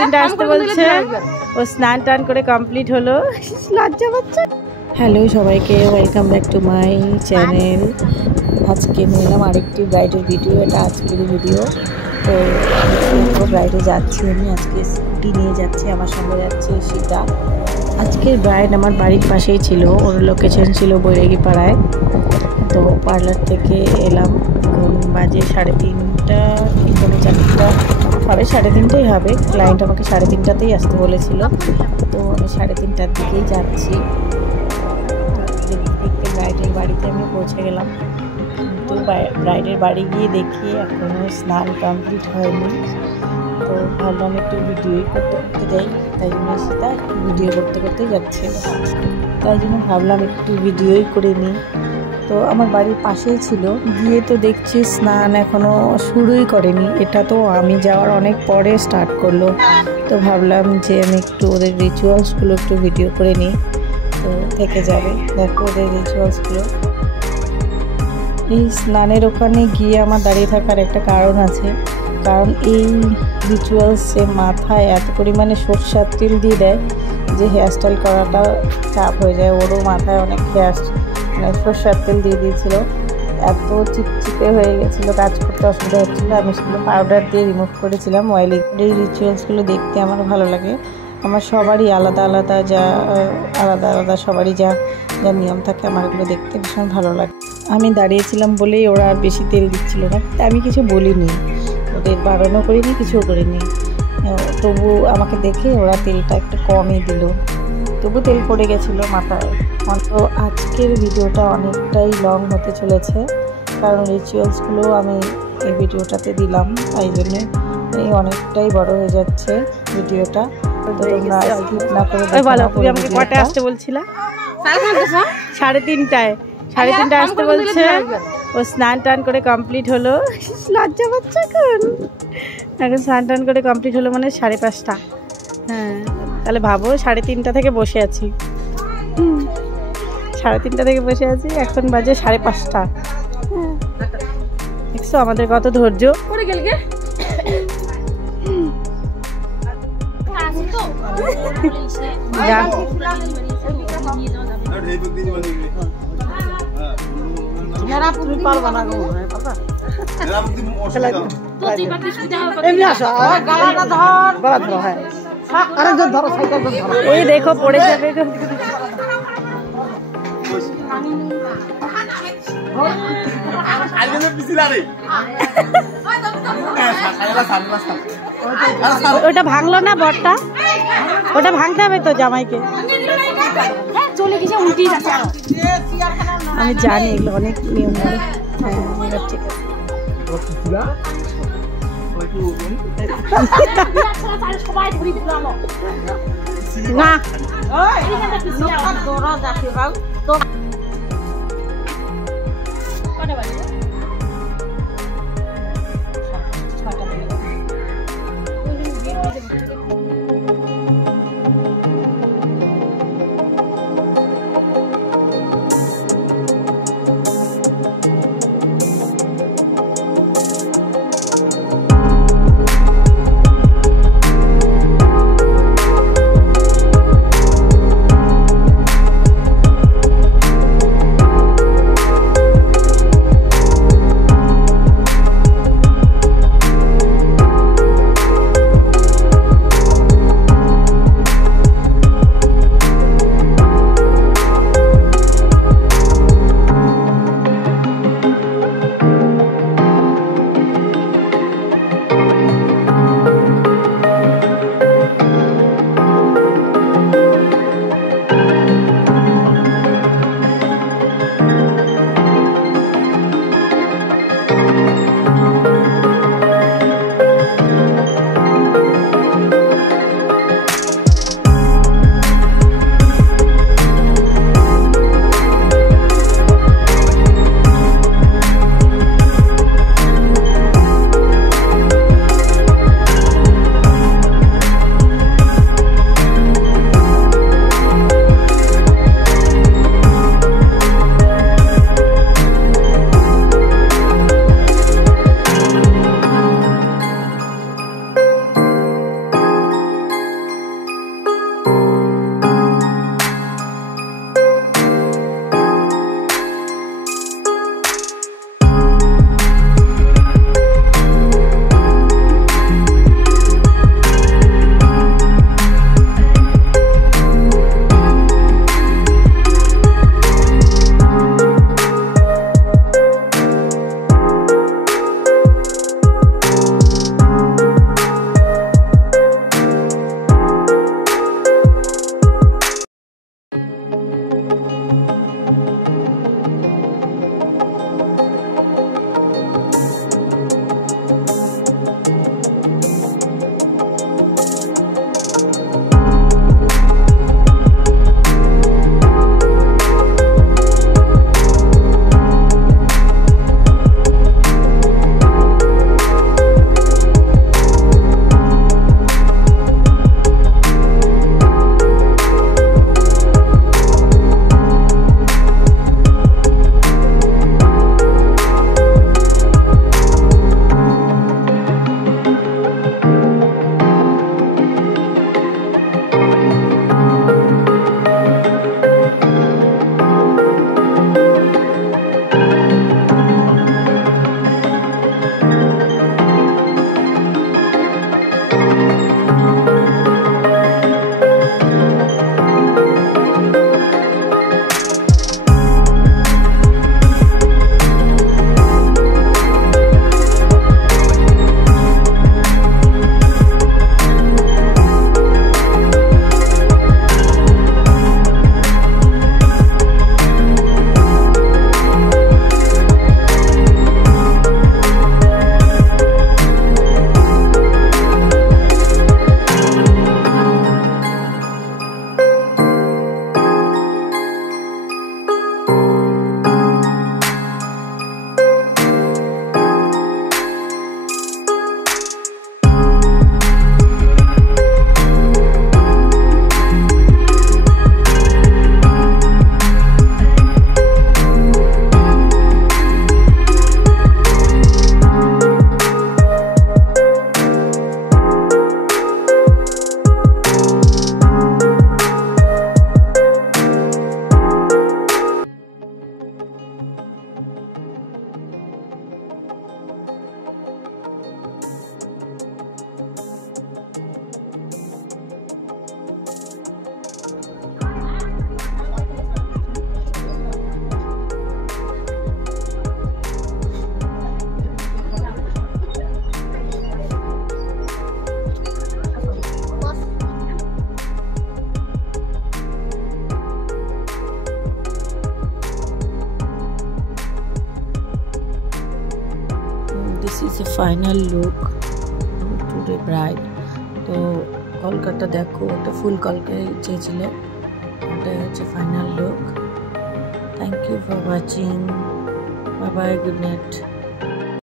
3:30 আসতে বলছে। ও স্নান টান করে কমপ্লিট হলো, লজ্জা পাচ্ছে। হ্যালো সবাইকে, welcome back to my channel. আজকে নিলাম আরেকটি ব্রাইডের ভিডিও। এটা আজকের ভিডিও। তো ব্রাইডে যাচ্ছি আমি, আজকে স্কুটি নিয়ে যাচ্ছি, আমার সঙ্গে যাচ্ছে সীতা। আজকের ব্রাইড আমার বাড়ির পাশেই ছিল, ওর লোকেশন ছিল বৈরাগী পাড়ায়। তো পার্লার থেকে এলাম, এখন বাজে 3:30 কি 4:30 হবে, 3:30টাই হবে। ক্লায়েন্ট আমাকে 3:30টাতেই আসতে বলেছিল, তো আমি 3:30টার দিকেই যাচ্ছি। তো দেখতে ব্রাইডের বাড়িতে আমি পৌঁছে গেলাম, কিন্তু ব্রাইডের বাড়ি গিয়ে দেখি এখনও স্নান কমপ্লিট হয়নি। তো ভাবলাম একটু ভিডিওই করতে করতে যাই, তাই জন্য সেটা ভিডিও করতে করতে যাচ্ছে, তাই জন্য ভাবলাম একটু ভিডিওই করে নিই। তো আমার বাড়ির পাশেই ছিল, গিয়ে তো দেখছি স্নান এখনও শুরুই করেনি। এটা তো আমি যাওয়ার অনেক পরে স্টার্ট করলো। তো ভাবলাম যে আমি একটু ওদের রিচুয়ালসগুলো একটু ভিডিও করে নিই, তো থেকে যাবে। দেখো ওদের রিচুয়ালসগুলো। এই স্নানের ওখানে গিয়ে আমার দাঁড়িয়ে থাকার একটা কারণ আছে, কারণ এই রিচুয়ালসে মাথায় এত পরিমাণে সরষের তেল দিয়ে দেয় যে হেয়ারস্টাইল করাটা চাপ হয়ে যায়। ওরও মাথায় অনেক সরষের তেল দিয়ে দিয়েছিল, এত চিপচিপে হয়ে গেছিলো, কাজ করতে অসুবিধা হচ্ছিলো। আমি সেগুলো পাউডার দিয়ে রিমুভ করেছিলাম অয়েলি। এই রিচুয়ালসগুলো দেখতে আমার ভালো লাগে। আমার সবারই আলাদা আলাদা সবারই যা নিয়ম থাকে, আমার এগুলো দেখতে ভীষণ ভালো লাগে। আমি দাঁড়িয়েছিলাম বলেই ওরা আর বেশি তেল দিচ্ছিল না, আমি কিছু বলিনি, ওদের বারণও করিনি, কিছুও করিনি। তবু আমাকে দেখে ওরা তেলটা একটু কমই দিল, তবু তেল পড়ে গেছিলো মাথায়। তো আজকের ভিডিওটা অনেকটাই লং হতে চলেছে, কারণ রিচুয়ালসগুলো আমি এই ভিডিওটাতে দিলাম, তাই জন্য এই অনেকটাই বড় হয়ে যাচ্ছে ভিডিওটা। তো তোমরা স্কিপ না করে বলো, তুমি আমাকে কটায় আসতে বলছিলা? 3:30টায় আসতে বলছে। ও স্নান টান করে কমপ্লিট হলো, লজ্জা পাচ্ছে। এখন স্নান টান করে কমপ্লিট হলো মানে 5:30। হ্যাঁ, তাহলে ভাবো 3:30 থেকে বসে আছি, 3:30 থেকে বসে আছি, এখন বাজে 5:30। দেখছো আমাদের কত ধৈর্য। তুমি পারবা না, এই দেখো পড়ে যাবে। ওটা ভাঙলো না বরটা, ওটা ভাঙতে হবে তো জামাইকে। আমি জানি এগুলো অনেক নিয়ম। হ্যাঁ ঠিক আছে। না হচ্ছে final look to the bride. তো কলকাতা দেখো, ওটা ফুল কলকাতায় চেয়েছিল, ওটাই হচ্ছে final look. Thank you for watching, bye bye, good night.